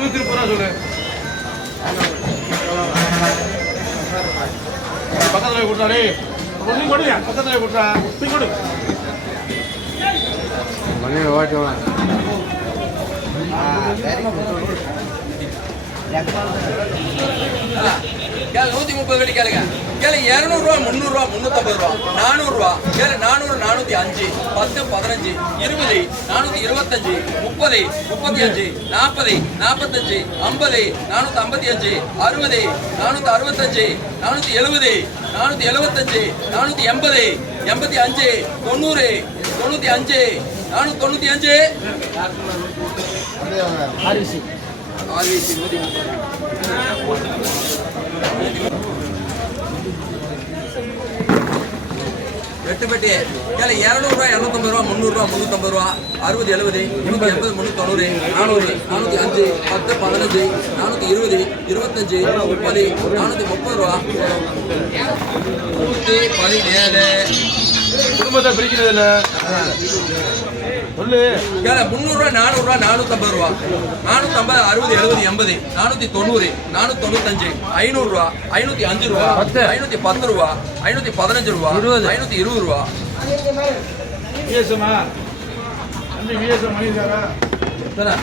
நூற்றி முப்பது ரூபா சொல்லு பக்கத்தில் கொடுத்தாடே ஒன்றும் கொடுங்க பக்கத்தில் கொடுத்தா. நீ கொடு. மண்ணில் ஓட்டுவேன் கேளு நூத்தி முப்பது வெடி கேளுங்க. கேளு இருநூறுவா முந்நூறுவா முந்நூத்தம்பது ரூபா நானூறுரூவா கேளு நானூறு நானூத்தி அஞ்சு பத்து பதினஞ்சு இருபது நானூத்தி இருபத்தஞ்சு முப்பது முப்பத்தி அஞ்சு நாற்பது நாற்பத்தஞ்சு ஐம்பது நானூத்தி ஐம்பத்தி அஞ்சு அறுபது நானூத்தி அறுபத்தஞ்சு நானூத்தி எழுபது நானூத்தி எழுபத்தஞ்சு நானூத்தி எண்பது எண்பத்தி அஞ்சு தொண்ணூறு தொண்ணூத்தி அஞ்சு நானூத்தி தொண்ணூத்தி அஞ்சு. ஆர்விசி நூத்தி முப்பது. எட்டு பெட்டி. இரநூறுவா இரநூத்தம்பது ரூபா முந்நூறுரூவா முந்நூற்றம்பது ரூபா. அறுபது எழுபது முந்நூற்றி எண்பது முந்நூற்றி தொண்ணூறு நானூறு நானூற்றி அஞ்சு பத்து பதினஞ்சு நானூற்றி இருபது இருபத்தஞ்சு முப்பது நானூற்றி முப்பது ரூபா. நூற்றி பதினேழு. குடும்பத்தை பிரிக்கிறது இல்லை சொல்லு முந்நூறுரூவா நானூறுரூவா நானூற்றம்பது ரூபா. நானூற்றம்பது அறுபது எழுபது எண்பது. நானூற்றி தொண்ணூறு நானூற்றி தொண்ணூத்தஞ்சு ஐநூறுரூவா ஐநூற்றி அஞ்சு ரூபா ஐநூற்றி பத்து. ரூபா ஐநூற்றி பதினஞ்சு ரூபா ஐநூற்றி இருபது. ரூபா விஎஸ்எம்மா. தம்பி விஎஸ்எம் மணி சாரா எத்தனை?